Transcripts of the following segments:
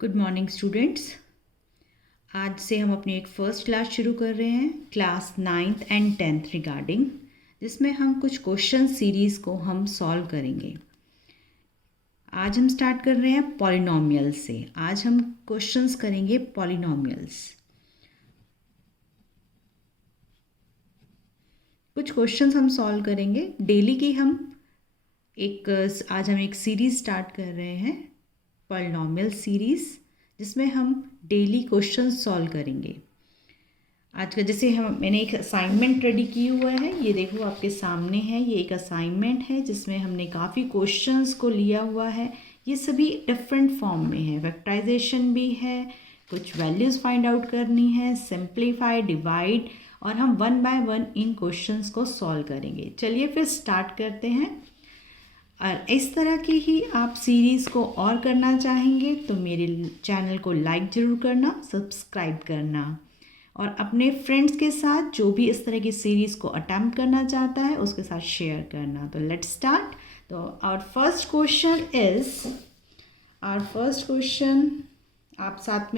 Good morning students. आज से हम अपनी एक फ़र्स्ट क्लास शुरू कर रहे हैं, class 9th and 10th regarding, जिसमें हम कुछ क्वेश्चन सीरीज़ को हम सॉल्व करेंगे। आज हम स्टार्ट कर रहे हैं पॉलिनोमियल से। आज हम क्वेश्चंस करेंगे पॉलिनोमियल्स। कुछ क्वेश्चंस हम सॉल्व करेंगे डेली की। आज हम एक सीरीज़ स्टार्ट कर रहे हैं, पॉलिनोमियल सीरीज़, जिसमें हम डेली क्वेश्चन सॉल्व करेंगे। आज का जैसे मैंने एक असाइनमेंट रेडी की हुआ है, ये देखो आपके सामने है। ये एक असाइनमेंट है जिसमें हमने काफ़ी क्वेश्चंस को लिया हुआ है। ये सभी डिफरेंट फॉर्म में है, फैक्टराइजेशन भी है, कुछ वैल्यूज़ फाइंड आउट करनी है, सिंप्लीफाई, डिवाइड, और हम 1 बाय 1 इन क्वेश्चंस को सॉल्व करेंगे। चलिए फिर स्टार्ट करते हैं। और इस तरह की ही आप सीरीज़ को और करना चाहेंगे तो मेरे चैनल को लाइक ज़रूर करना, सब्सक्राइब करना, और अपने फ्रेंड्स के साथ जो भी इस तरह की सीरीज़ को अटेम्प्ट करना चाहता है उसके साथ शेयर करना। तो लेट्स स्टार्ट। तो आवर फर्स्ट क्वेश्चन आप साथ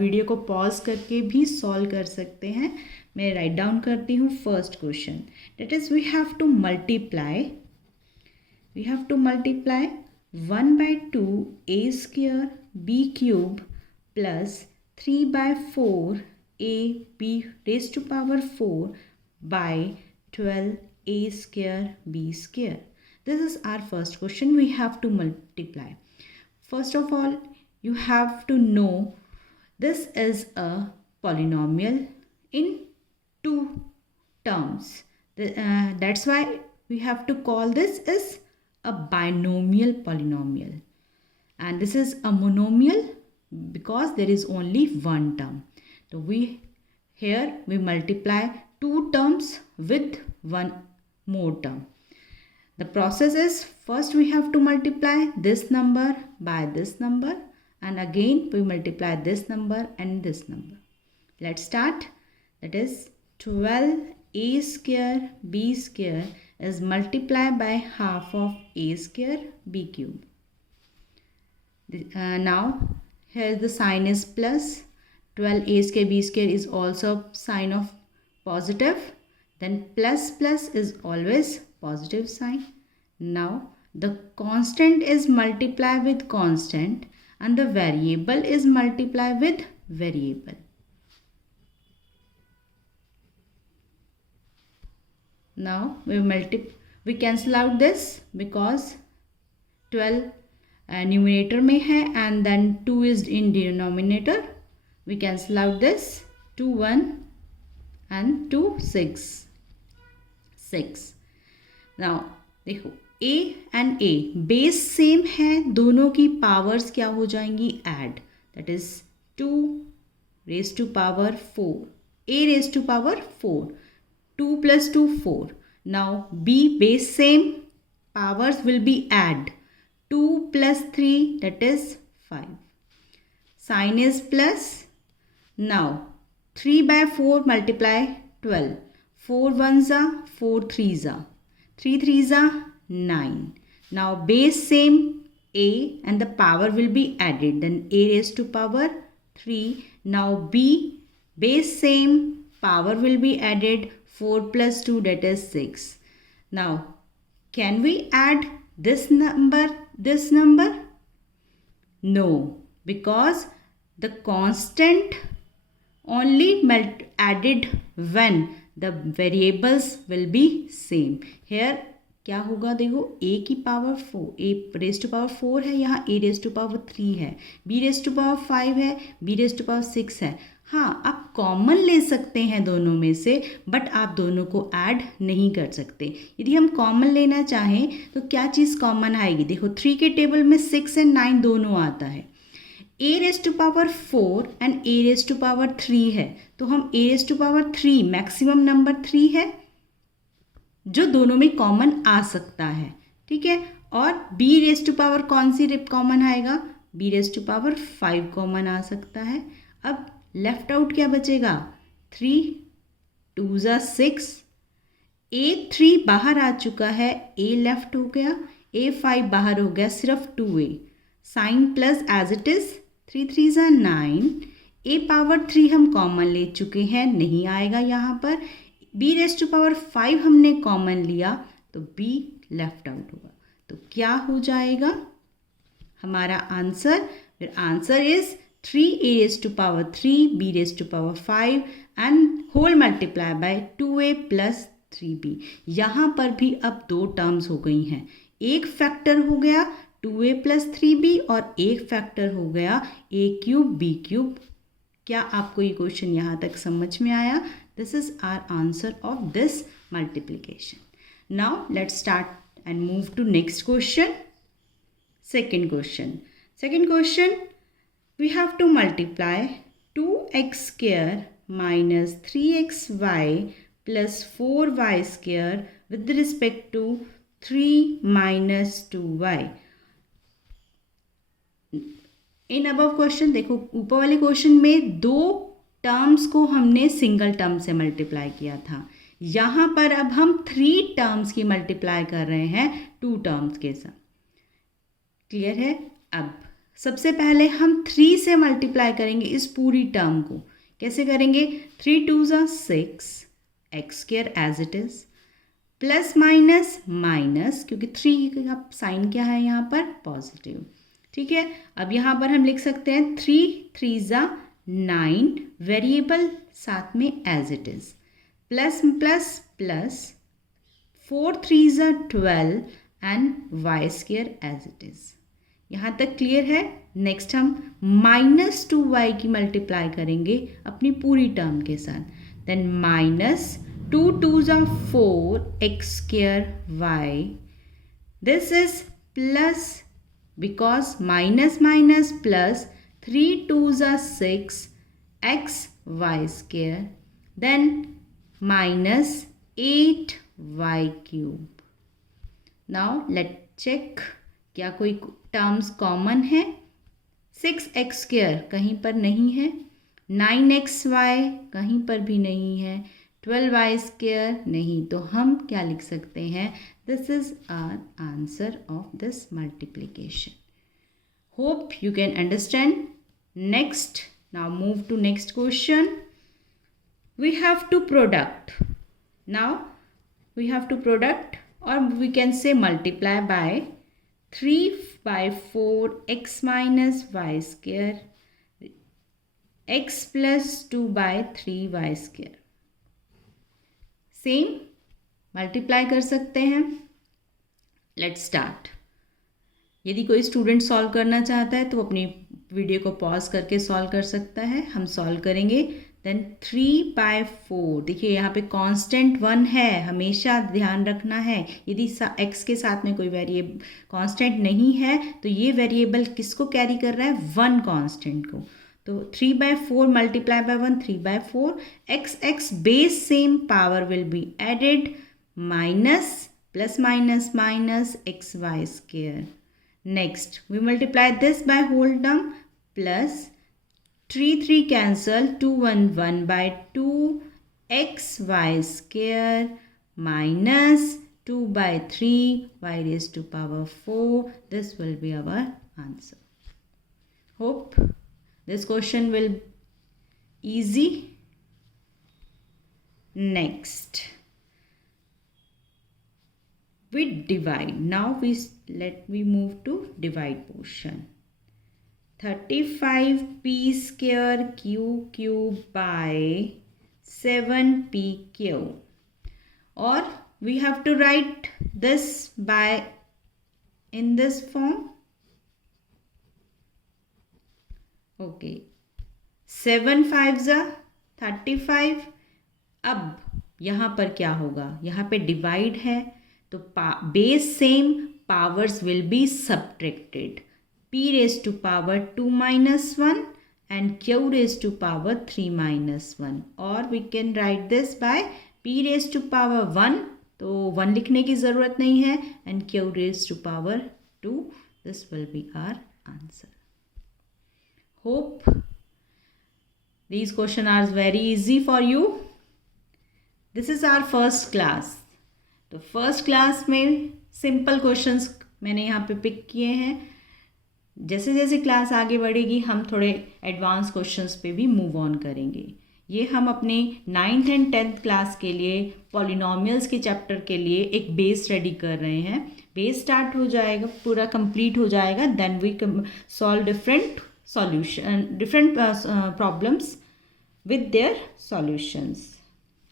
वीडियो को पॉज करके भी सॉल्व कर सकते हैं। मैं राइट डाउन करती हूँ first question. That is we have to multiply 1 by 2 a square b cube plus 3 by 4 a b raised to power 4 by 12 a square b square. This is our first question. We have to multiply. First of all, you have to know this is a polynomial in two terms. That's why we have to call this as a binomial polynomial, and this is a monomial because there is only one term. So here we multiply two terms with one more term. The process is, first we have to multiply this number by this number, and again we multiply this number and this number. Let's start. That is 12 a square b square is multiplied by half of a square b cube. Now here the sign is plus. 12 a square b square is also sign of positive. Then plus is always positive sign. Now the constant is multiplied with constant and the variable is multiplied with variable. Now we cancel out this because 12 numerator में है and then 2 is in denominator. We cancel out this, 2 1 and 2 6. Now देखो a and a base same है, दोनों की powers क्या हो जाएंगी, add. That is 2 raised to power 4, a raised to power 4, 2 plus 2 4. Now b base same, powers will be add. 2 plus 3, that is 5. Sign is plus. Now 3 by 4 multiply 12. 4 1s are 4 3s are 3 3s are 9. Now base same a and the power will be added. Then a raised to power 3. Now b base same, power will be added. 4 plus 2, that is 6. Now can we add this number? No, because the constant only added when the variables will be same. Here क्या होगा, देखो a की power 4, a raise to power 4 है, यहाँ a raise to power 3 है, b raise to power 5 है, b raise to power 6 है. हाँ, आप कॉमन ले सकते हैं दोनों में से, बट आप दोनों को ऐड नहीं कर सकते. यदि हम कॉमन लेना चाहें तो क्या चीज़ कॉमन आएगी, देखो 3 के टेबल में 6 एंड 9 दोनों आता है. a raise to power 4 and a raise to power 3 है, तो हम a raise to power 3 maximum number 3 है जो दोनों में कॉमन आ सकता है. ठीक है. और b रेज टू पावर कौन सी कॉमन आएगा, b raise to power 5 common आ सकता है. अब लेफ्ट आउट क्या बचेगा, 3 2s are 6. a3 बाहर आ चुका है, a लेफ्ट हो गया, a5 बाहर हो गया, सिर्फ 2a. Sign plus as it is 3 3 ज़ा 9, a पावर 3 हम कॉमन ले चुके हैं, नहीं आएगा यहाँ पर। b रेज़ टू पावर 5 हमने कॉमन लिया तो b लेफ्ट आउट होगा। तो क्या हो जाएगा हमारा आंसर? फिर answer is 3a raise to power 3, b raise to power 5 and whole multiply by 2a plus 3b। यहाँ पर भी अब दो टर्म्स हो गई हैं, एक फैक्टर हो गया 2a प्लस 3b और एक फैक्टर हो गया a क्यूब b क्यूब। क्या आपको ये क्वेश्चन यहाँ तक समझ में आया? This is our answer of this multiplication. Now let's start and move to next question. Second question we have to multiply 2x square minus 3xy plus 4y square with respect to 3 minus 2y। In above question देखो, ऊपर वाले question में दो terms को हमने single term से multiply किया था, यहाँ पर अब हम 3 टर्म्स की मल्टीप्लाई कर रहे हैं 2 टर्म्स के साथ। क्लियर है? अब सबसे पहले हम 3 से मल्टीप्लाई करेंगे इस पूरी टर्म को। कैसे करेंगे? 3 2 ज़ा 6 x square as it is, plus minus minus, क्योंकि 3 का साइन क्या है यहाँ पर? पॉजिटिव। ठीक है, अब यहाँ पर हम लिख सकते हैं 3 3 ज़ा 9, वेरिएबल साथ में as it is, plus plus plus 4 3 ज़ा 12 and y square as it is. यहाँ तक क्लियर है? नेक्स्ट हम माइनस 2y की मल्टीप्लाई करेंगे अपनी पूरी टर्म के साथ, देन माइनस 2 2 ज़ा 4 x square y, this is plus because minus minus plus 3 2 ज़ा 6 x y square, then minus 8 y cube। now let's check क्या कोई टर्म्स कॉमन है? 6x square कहीं पर नहीं है, 9xy कहीं पर भी नहीं है, 12y square नहीं, तो हम क्या लिख सकते हैं? This is our answer of this multiplication. Hope you can understand. Next, now move to next question. We have two product, now we have two product और we can say multiply by 3/4 x minus Y square x plus 2/3y square. Same multiply कर सकते हैं। Let's start. यदि कोई student solve करना चाहता है तो अपनी वीडियो को पॉज करके सॉल्व कर सकता है, हम सॉल्व करेंगे। देन 3/4, देखिए यहाँ पे कांस्टेंट 1 है, हमेशा ध्यान रखना है। यदि x के साथ में कोई वेरिएबल कांस्टेंट नहीं है तो ये वेरिएबल किसको कैरी कर रहा है? 1 कांस्टेंट को। तो 3/4 multiply by 1, 3/4, x base same, power will be added, minus plus minus minus xy square. Next we multiply this by whole term, plus 3 3 cancel, 2 1 1/2 xy square minus 2/3 y raised to power 4. This will be our answer. Hope this question will easy. Next, we divide. Now let me move to divide portion. 35p square q cube by 7pq, or we have to write this by in this form. Okay, 7 5 ज़ा 35। अब यहाँ पर क्या होगा? यहाँ पे divide है तो base same, powers will be subtracted, p raised to power 2 minus 1 and q raised to power 3 minus 1, or we can write this by p raised to power 1, तो 1 लिखने की ज़रूरत नहीं है, and q raised to power 2. This will be our answer. Hope these questions are very easy for you. This is our first class. तो first class में simple questions मैंने यहाँ पे पिक किए हैं। जैसे जैसे क्लास आगे बढ़ेगी हम थोड़े एडवांस क्वेश्चंस पे भी मूव ऑन करेंगे। ये हम अपने 9th एंड 10th क्लास के लिए पॉलिनोमियल्स के चैप्टर के लिए एक बेस रेडी कर रहे हैं। बेस स्टार्ट हो जाएगा, पूरा कंप्लीट हो जाएगा, then we solve different problems with their solutions.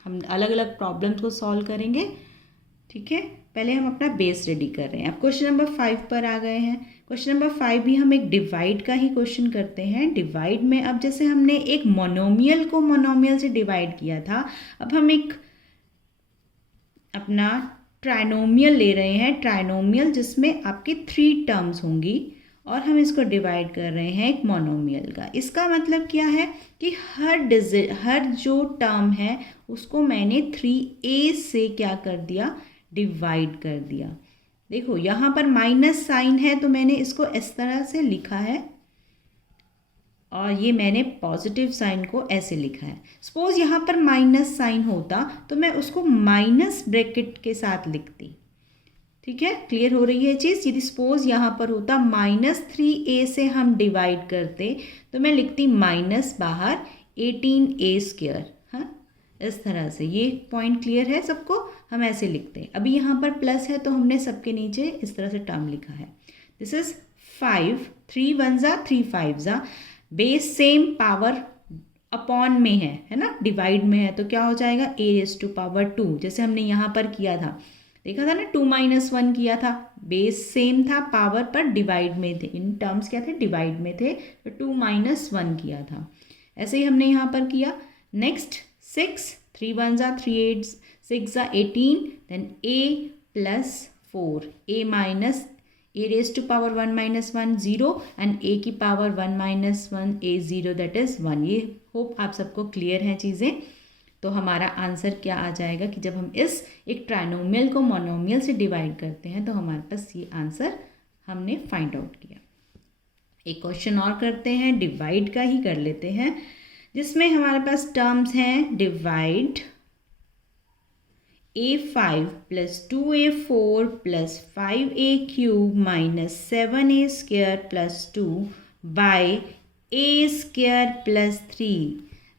हम अलग अलग प्रॉब्लम्स को सॉल्व करेंगे, ठीक है। पहले हम अपना बेस रेडी कर रहे हैं। अब क्वेश्चन नंबर 5 पर आ गए हैं। क्वेश्चन नंबर 5 भी हम एक डिवाइड का ही क्वेश्चन करते हैं। डिवाइड में अब जैसे हमने एक मोनोमियल को मोनोमियल से डिवाइड किया था, अब हम एक अपना ट्राइनोमियल ले रहे हैं। ट्राइनोमियल जिसमें आपकी 3 टर्म्स होंगी और हम इसको डिवाइड कर रहे हैं एक मोनोमियल का। इसका मतलब क्या है कि हर जो टर्म है उसको मैंने 3a से क्या कर दिया, डिवाइड कर दिया। देखो यहाँ पर माइनस साइन है तो मैंने इसको इस तरह से लिखा है और ये मैंने पॉजिटिव साइन को ऐसे लिखा है। सपोज यहाँ पर माइनस साइन होता तो मैं उसको माइनस ब्रैकेट के साथ लिखती, ठीक है। क्लियर हो रही है चीज़। यदि सपोज यहाँ पर होता -3a से हम डिवाइड करते तो मैं लिखती माइनस बाहर 18a²। हाँ, इस तरह से। ये पॉइंट क्लियर है सबको, हम ऐसे लिखते हैं। अभी यहाँ पर प्लस है तो हमने सबके नीचे इस तरह से टर्म लिखा है। दिस इज 5, 3 1 जा 3 5 जा, बेस सेम पावर अपॉन में है ना, डिवाइड में है तो क्या हो जाएगा a⁻²। जैसे हमने यहाँ पर किया था, देखा था ना 2 - 1 किया था, बेस सेम था, पावर पर डिवाइड में थे, इन टर्म्स क्या थे, डिवाइड में थे, तो 2 - 1 किया था। ऐसे ही हमने यहाँ पर किया। नेक्स्ट 6, 3 1 जा 3 8 6 जा 18, then a+4, a⁻1 - 1 0 and a की पावर 1 - 1 a0 दैट इज़ 1। ये होप आप सबको क्लियर हैं चीज़ें। तो हमारा आंसर क्या आ जाएगा कि जब हम इस एक ट्राइनोमियल को मोनोमियल से डिवाइड करते हैं तो हमारे पास ये आंसर हमने फाइंड आउट किया। एक क्वेश्चन और करते हैं, डिवाइड का ही कर लेते हैं, जिसमें हमारे पास टर्म्स हैं divide a5 + 2a4 + 5a³ - 7a² + 2 by a² + 3।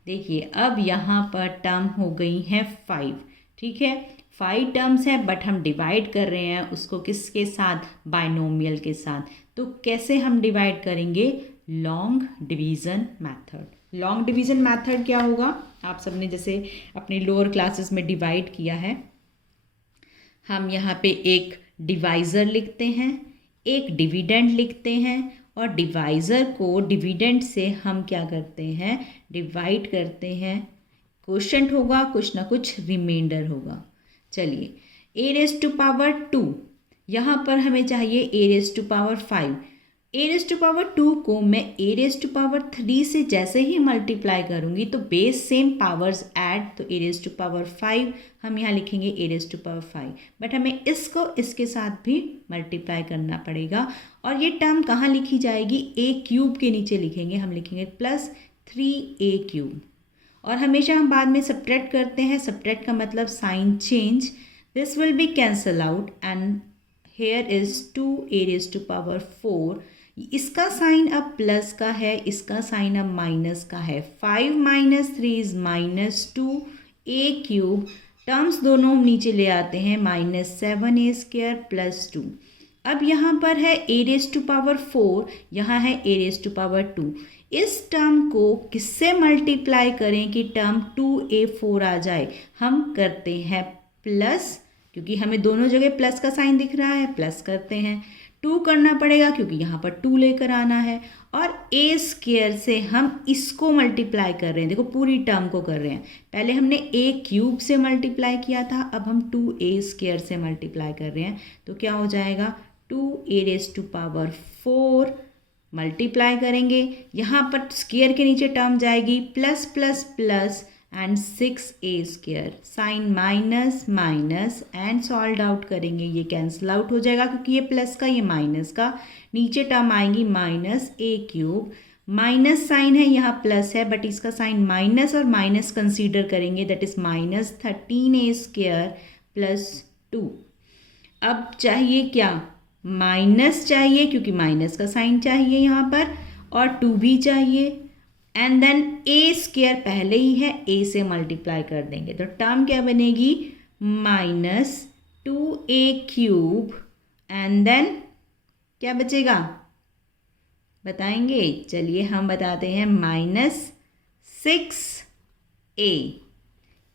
देखिए अब यहाँ पर टर्म हो गई हैं 5, ठीक है। 5 टर्म्स हैं बट हम डिवाइड कर रहे हैं उसको किसके साथ, बाइनोमियल के साथ। तो कैसे हम डिवाइड करेंगे, long division method. Long division method क्या होगा, आप सबने जैसे अपने लोअर क्लासेस में डिवाइड किया है। हम यहाँ पे एक डिवाइज़र लिखते हैं, एक डिविडेंड लिखते हैं और डिवाइज़र को डिविडेंड से हम क्या करते हैं, डिवाइड करते हैं। क्वोशंट होगा, कुछ ना कुछ रिमाइंडर होगा। चलिए a⁻², यहाँ पर हमें चाहिए a⁻5। a⁻2 को मैं a⁻3 से जैसे ही मल्टीप्लाई करूँगी तो बेस सेम पावर्स ऐड, तो a⁻5 हम यहाँ लिखेंगे a⁻5, बट हमें इसको इसके साथ भी मल्टीप्लाई करना पड़ेगा। और ये टर्म कहाँ लिखी जाएगी, a³ के नीचे लिखेंगे, हम लिखेंगे +3a³। और हमेशा हम बाद में सब्ट्रैक्ट करते हैं, सब्ट्रैक्ट का मतलब sign change. This will be cancel out and here is 2a⁻4। इसका साइन अब प्लस का है, इसका साइन अब माइनस का है। 5 - 3 इज़ -2a³। टर्म्स दोनों नीचे ले आते हैं, -7a² + 2। अब यहाँ पर है a⁻4, यहाँ है a⁻2। इस टर्म को किससे मल्टीप्लाई करें कि टर्म 2a4 आ जाए, हम करते हैं प्लस, क्योंकि हमें दोनों जगह प्लस का साइन दिख रहा है, प्लस करते हैं। 2 करना पड़ेगा क्योंकि यहाँ पर 2 लेकर आना है, और a² से हम इसको मल्टीप्लाई कर रहे हैं। देखो पूरी टर्म को कर रहे हैं, पहले हमने a³ से मल्टीप्लाई किया था, अब हम 2a² से मल्टीप्लाई कर रहे हैं। तो क्या हो जाएगा, 2a⁻4 मल्टीप्लाई करेंगे, यहाँ पर स्क्वायर के नीचे टर्म जाएगी plus plus plus and 6a², sign minus minus and solve out करेंगे, ये कैंसिल आउट हो जाएगा क्योंकि ये प्लस का ये माइनस का, नीचे टर्म आएंगी -a³। माइनस साइन है, यहाँ प्लस है बट इसका साइन माइनस और माइनस कंसीडर करेंगे, दैट इज़ -13a² + 2। अब चाहिए क्या, माइनस चाहिए क्योंकि माइनस का साइन चाहिए यहाँ पर, और 2 भी चाहिए, एंड देन ए स्क्वायर पहले ही है, ए से मल्टीप्लाई कर देंगे तो टर्म क्या बनेगी, -2a³ एंड देन क्या बचेगा बताएंगे, चलिए हम बताते हैं, -6a,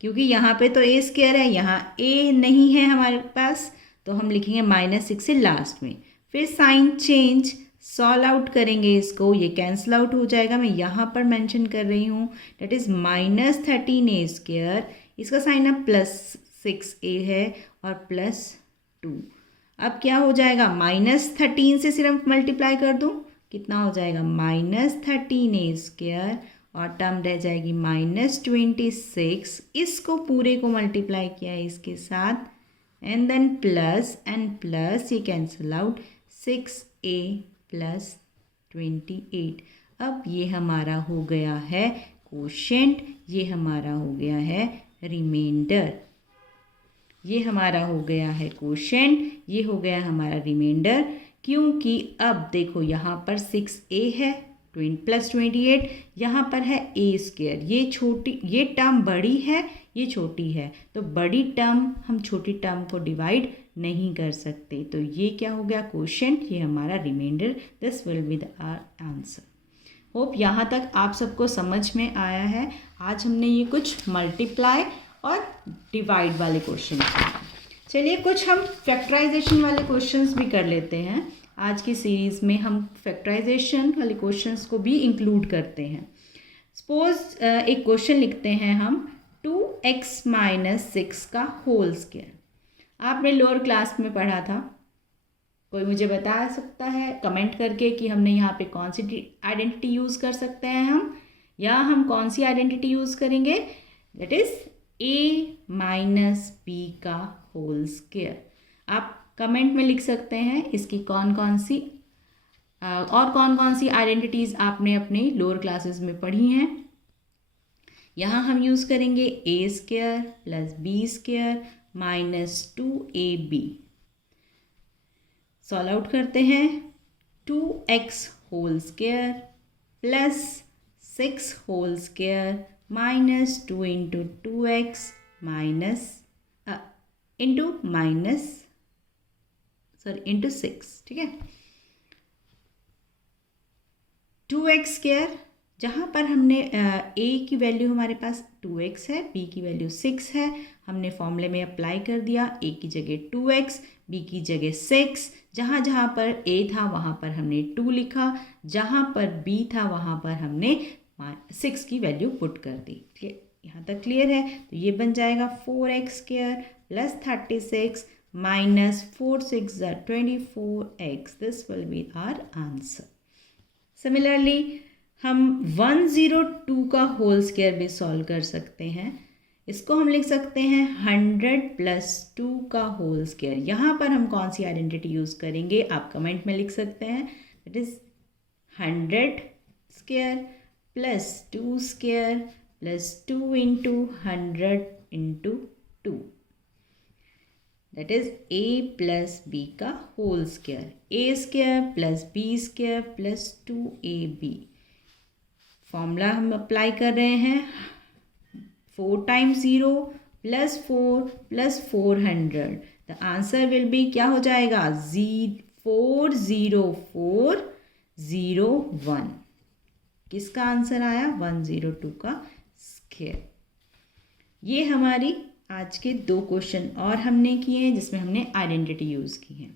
क्योंकि यहाँ पे तो ए स्क्वायर है, यहाँ ए नहीं है हमारे पास, तो हम लिखेंगे -6 से लास्ट में। फिर साइन चेंज, सॉल्व आउट करेंगे इसको, ये कैंसिल आउट हो जाएगा, मैं यहाँ पर मेंशन कर रही हूँ, डेट इज़ -13a², इसका साइन अब +6a है और +2। अब क्या हो जाएगा, -13 से सिर्फ मल्टीप्लाई कर दूँ, कितना हो जाएगा, -13a² और टर्म रह जाएगी -26, इसको पूरे को मल्टीप्लाई किया है इसके साथ, and then plus and plus, ये कैंसिल आउट, 6a + 28। अब ये हमारा हो गया है कोशेंट, ये हमारा हो गया है रिमाइंडर, ये हमारा हो गया है कोशेंट, ये हो गया हमारा रिमाइंडर, क्योंकि अब देखो यहाँ पर 6a है +28, यहाँ पर है a², ये टर्म बड़ी है, ये छोटी है, तो बड़ी टर्म हम छोटी टर्म को डिवाइड नहीं कर सकते, तो ये क्या हो गया कोशेंट, ये हमारा remainder, this will be our answer. Hope यहाँ तक आप सबको समझ में आया है। आज हमने ये कुछ मल्टीप्लाई और डिवाइड वाले क्वेश्चन किए। चलिए कुछ हम फैक्टराइजेशन वाले क्वेश्चंस भी कर लेते हैं। आज की सीरीज़ में हम फैक्टराइजेशन वाले क्वेश्चंस को भी इंक्लूड करते हैं। सपोज एक क्वेश्चन लिखते हैं हम, 2x - 6 का होल स्क्वायर। आपने लोअर क्लास में पढ़ा था, कोई मुझे बता सकता है कमेंट करके कि हमने यहाँ पे कौन सी आइडेंटिटी यूज़ कर सकते हैं हम, या हम कौन सी आइडेंटिटी यूज़ करेंगे, दैट इज़ a - b का होल स्क्वायर। आप कमेंट में लिख सकते हैं इसकी कौन कौन सी आइडेंटिटीज़ आपने अपने लोअर क्लासेस में पढ़ी हैं। यहाँ हम यूज़ करेंगे a² + b² - 2ab। Solve out करते हैं, 2x whole square + 6 whole square -2 × 2x × 6, ठीक है। 2x², जहाँ पर हमने a की वैल्यू हमारे पास 2x है, b की वैल्यू 6 है, हमने फॉर्मूले में अप्लाई कर दिया, a की जगह 2x, b की जगह 6, जहाँ जहाँ पर a था वहाँ पर हमने 2 लिखा, जहाँ पर b था वहाँ पर हमने 6 की वैल्यू पुट कर दी, ठीक है। यहाँ तक क्लियर है, तो ये बन जाएगा 4x² + 36 -4 × 6 = 24x, this will be our answer. Similarly हम 102 का होल स्क्वायर भी सॉल्व कर सकते हैं। इसको हम लिख सकते हैं 100 + 2 का होल स्क्वायर। यहाँ पर हम कौन सी आइडेंटिटी यूज़ करेंगे, आप कमेंट में लिख सकते हैं, that is 100² + 2² + 2 × 100 × 2, that is a + b का whole square, a² + b² + 2ab। Formula हम अप्लाई कर रहे हैं, 4 × 0 + 4 + 400, द आंसर विल बी क्या हो जाएगा, 40401। किसका आंसर आया, 102 का स्क्वायर। ये हमारी आज के 2 क्वेश्चन और हमने किए हैं जिसमें हमने आइडेंटिटी यूज़ की है।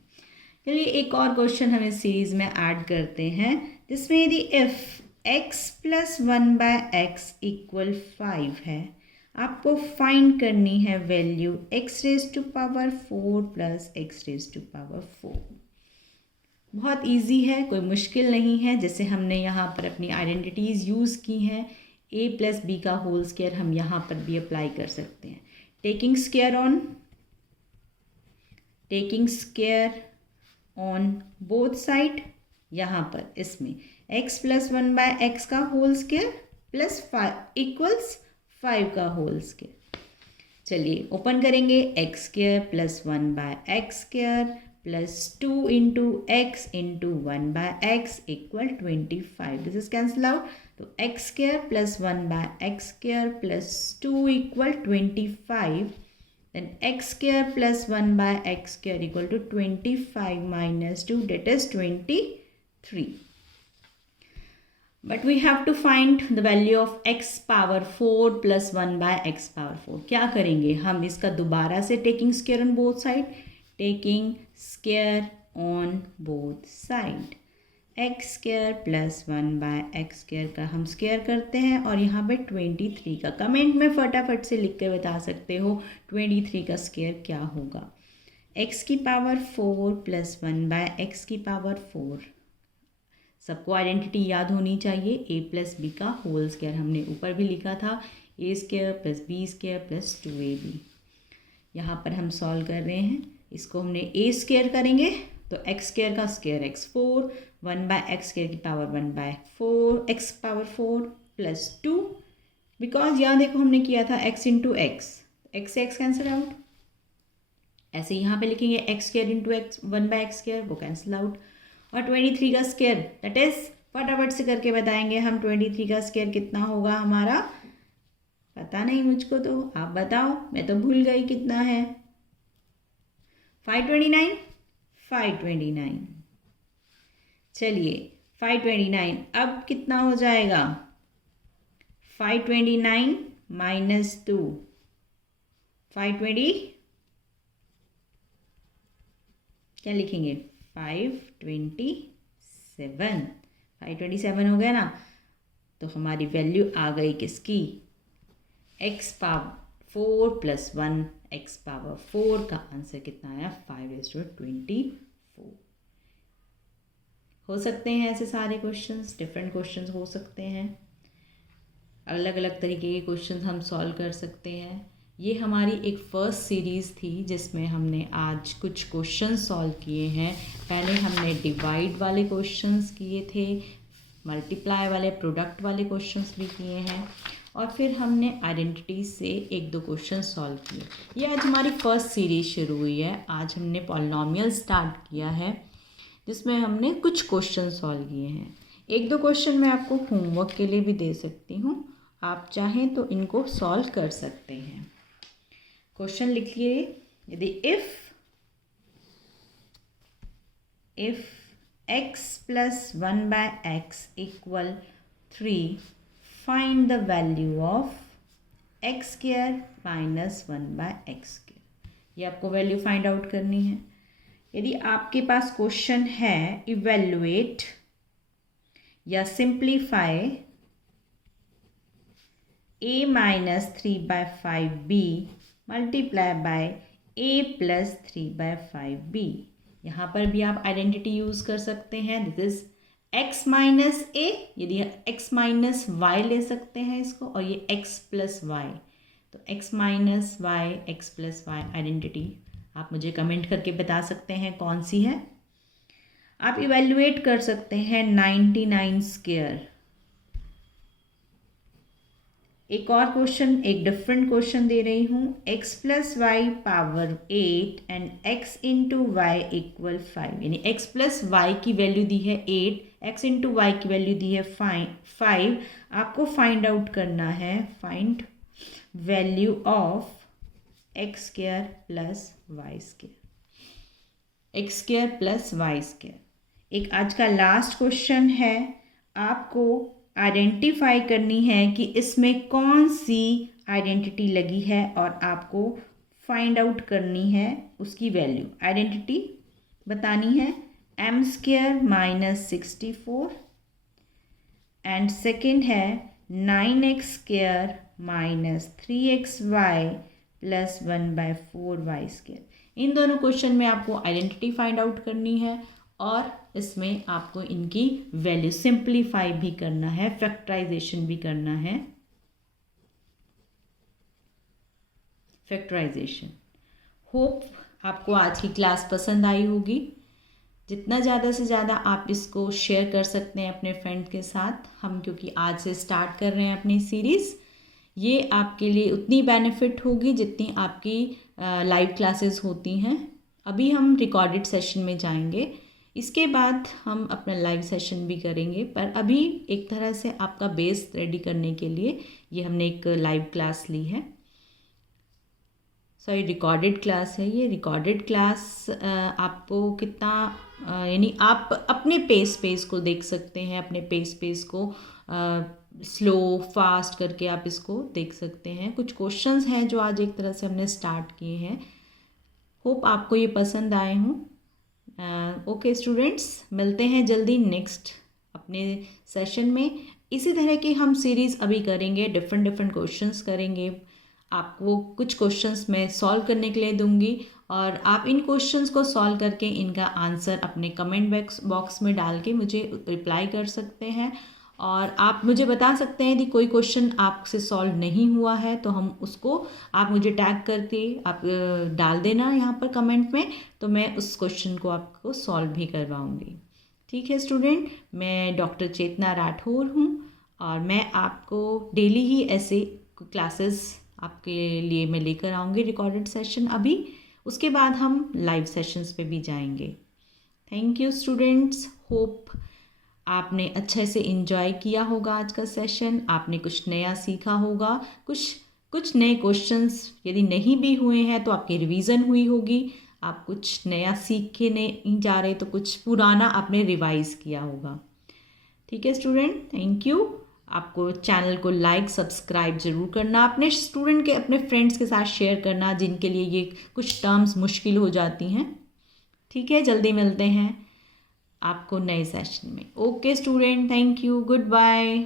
चलिए एक और क्वेश्चन हम इस सीरीज़ में ऐड करते हैं, जिसमें यदि इफ़ x + 1/x = 5 है, आपको फाइंड करनी है वैल्यू x⁴ + x⁴। बहुत इजी है, कोई मुश्किल नहीं है। जैसे हमने यहाँ पर अपनी आइडेंटिटीज़ यूज़ की हैं, a + b का होल स्क्वायर हम यहाँ पर भी अप्लाई कर सकते हैं। Taking square on both side, यहाँ पर इसमें x + 1/x का होल स्क्वायर + 5 = 5 का होल स्क्वायर। चलिए ओपन करेंगे, x² + 1/x² plus 2 into x into 1 by x equal 25. This is cancel out. तो x square plus 1 by x square plus 2 equal 25. Then x square plus 1 by x square equal to 25 minus 2, that is 23. But we have to find the value of x power 4 plus 1 by x power 4. क्या करेंगे हम इसका दोबारा से taking square on both side. Taking square on both side. x square plus 1 by x square का हम square करते हैं और यहाँ पे 23 का कमेंट में फटाफट से लिख के बता सकते हो 23 का square क्या होगा. x की पावर 4 प्लस 1 by x की पावर 4. सबको आइडेंटिटी याद होनी चाहिए. a प्लस बी का होल स्क्वायर हमने ऊपर भी लिखा था. a square plus b square plus 2ab. यहाँ पर हम सॉल्व कर रहे हैं. इसको हमने a स्क्वायर करेंगे तो x स्क्वायर का square x4, 1 by x square की power 1 by 4 x power 4 plus 2. Because यहाँ देखो हमने किया था x इंटू एक्स, x से x कैंसिल आउट. ऐसे यहाँ पे लिखेंगे x square into X 1 by x square, वो कैंसिल आउट. और 23 का स्क्वायर दैट इज फटाफट से करके बताएंगे हम 23 का स्क्वायर कितना होगा हमारा. पता नहीं मुझको, तो आप बताओ, मैं तो भूल गई कितना है. 529. चलिए 529 अब कितना हो जाएगा. 529 माइनस 2 520 क्या लिखेंगे 527 हो गया ना. तो हमारी वैल्यू आ गई किसकी, x power 4 plus 1 x power 4 का आंसर कितना आया 5/24. हो सकते हैं ऐसे सारे क्वेश्चंस, डिफरेंट क्वेश्चंस हो सकते हैं, अलग अलग तरीके के क्वेश्चंस हम सॉल्व कर सकते हैं. ये हमारी एक फर्स्ट सीरीज़ थी जिसमें हमने आज कुछ क्वेश्चंस सॉल्व किए हैं. पहले हमने डिवाइड वाले क्वेश्चंस किए थे, मल्टीप्लाई वाले, प्रोडक्ट वाले क्वेश्चंस भी किए हैं, और फिर हमने आइडेंटिटी से 1-2 क्वेश्चन सॉल्व किए. ये आज हमारी फर्स्ट सीरीज़ शुरू हुई है. आज हमने पॉलिनोमियल स्टार्ट किया है जिसमें हमने कुछ क्वेश्चन सॉल्व किए हैं. 1-2 क्वेश्चन मैं आपको होमवर्क के लिए भी दे सकती हूँ, आप चाहें तो इनको सॉल्व कर सकते हैं. क्वेश्चन लिखिए. यदि if x plus 1 by x equal 3, find the value of x square minus 1 by x square. ये आपको वैल्यू फाइंड आउट करनी है. यदि आपके पास क्वेश्चन है इवेल्युएट या simplify a minus 3/5b multiply by a plus 3/5b. यहाँ पर भी आप आइडेंटिटी यूज़ कर सकते हैं. This is x minus a, यदि x माइनस y ले सकते हैं इसको, और ये x प्लस वाई. तो x minus y, x plus y identity आप मुझे कमेंट करके बता सकते हैं कौन सी है. आप इवेल्युएट कर सकते हैं 99 स्क्वायर. एक और क्वेश्चन, एक डिफरेंट क्वेश्चन दे रही हूँ. x plus y power 8 and x into y equal 5. यानी x प्लस वाई की वैल्यू दी है 8, x इंटू वाई की वैल्यू दी है 5. आपको फाइंड आउट करना है, find value of x square plus y square, x square plus y square. एक आज का लास्ट क्वेश्चन है. आपको आइडेंटिफाई करनी है कि इसमें कौन सी आइडेंटिटी लगी है और आपको फाइंड आउट करनी है उसकी वैल्यू. आइडेंटिटी बतानी है m square minus 64 and second है 9x square minus 3xy plus 1/4y square. इन दोनों क्वेश्चन में आपको आइडेंटिटी फाइंड आउट करनी है और इसमें आपको इनकी वैल्यू सिंप्लीफाई भी करना है, फैक्टराइजेशन भी करना है. फैक्टराइजेशन. होप आपको आज की क्लास पसंद आई होगी. जितना ज़्यादा से ज़्यादा आप इसको शेयर कर सकते हैं अपने फ्रेंड के साथ. हम क्योंकि आज से स्टार्ट कर रहे हैं अपनी सीरीज़, ये आपके लिए उतनी बेनिफिट होगी जितनी आपकी लाइव क्लासेस होती हैं. अभी हम रिकॉर्डेड सेशन में जाएंगे, इसके बाद हम अपना लाइव सेशन भी करेंगे, पर अभी एक तरह से आपका बेस रेडी करने के लिए ये हमने एक लाइव क्लास ली है, सॉरी रिकॉर्डेड क्लास है। ये रिकॉर्डेड क्लास आपको कितना यानी आप अपने पेस पे इसको देख सकते हैं, अपने पेस पे इसको स्लो फास्ट करके आप इसको देख सकते हैं। कुछ क्वेश्चंस हैं जो आज एक तरह से हमने स्टार्ट किए हैं। होप आपको ये पसंद आए हों। ओके स्टूडेंट्स, मिलते हैं जल्दी नेक्स्ट अपने सेशन में। इसी तरह की हम सीरीज़ अभी करेंगे, डिफरेंट क्वेश्चंस करेंगे। आपको कुछ क्वेश्चंस मैं सॉल्व करने के लिए दूंगी और आप इन क्वेश्चंस को सॉल्व करके इनका आंसर अपने कमेंट बॉक्स में डाल के मुझे रिप्लाई कर सकते हैं। और आप मुझे बता सकते हैं यदि कोई क्वेश्चन आपसे सॉल्व नहीं हुआ है तो हम उसको आप मुझे टैग करके आप डाल देना यहाँ पर कमेंट में, तो मैं उस क्वेश्चन को आपको सॉल्व भी करवाऊँगी। ठीक है स्टूडेंट, मैं डॉक्टर चेतना राठौर हूँ और मैं आपको डेली ही ऐसे क्लासेस आपके लिए मैं लेकर आऊँगी, रिकॉर्डेड सेशन अभी, उसके बाद हम लाइव सेशंस पे भी जाएंगे। थैंक यू स्टूडेंट्स, होप आपने अच्छे से एंजॉय किया होगा आज का सेशन, आपने कुछ नया सीखा होगा, कुछ नए क्वेश्चंस यदि नहीं भी हुए हैं तो आपकी रिवीजन हुई होगी, आप कुछ नया सीख के नहीं जा रहे तो कुछ पुराना आपने रिवाइज किया होगा। ठीक है स्टूडेंट, थैंक यू। आपको चैनल को लाइक सब्सक्राइब ज़रूर करना, अपने स्टूडेंट के अपने फ्रेंड्स के साथ शेयर करना जिनके लिए ये कुछ टर्म्स मुश्किल हो जाती हैं। ठीक है, जल्दी मिलते हैं आपको नए सेशन में। Okay student, thank you, good bye.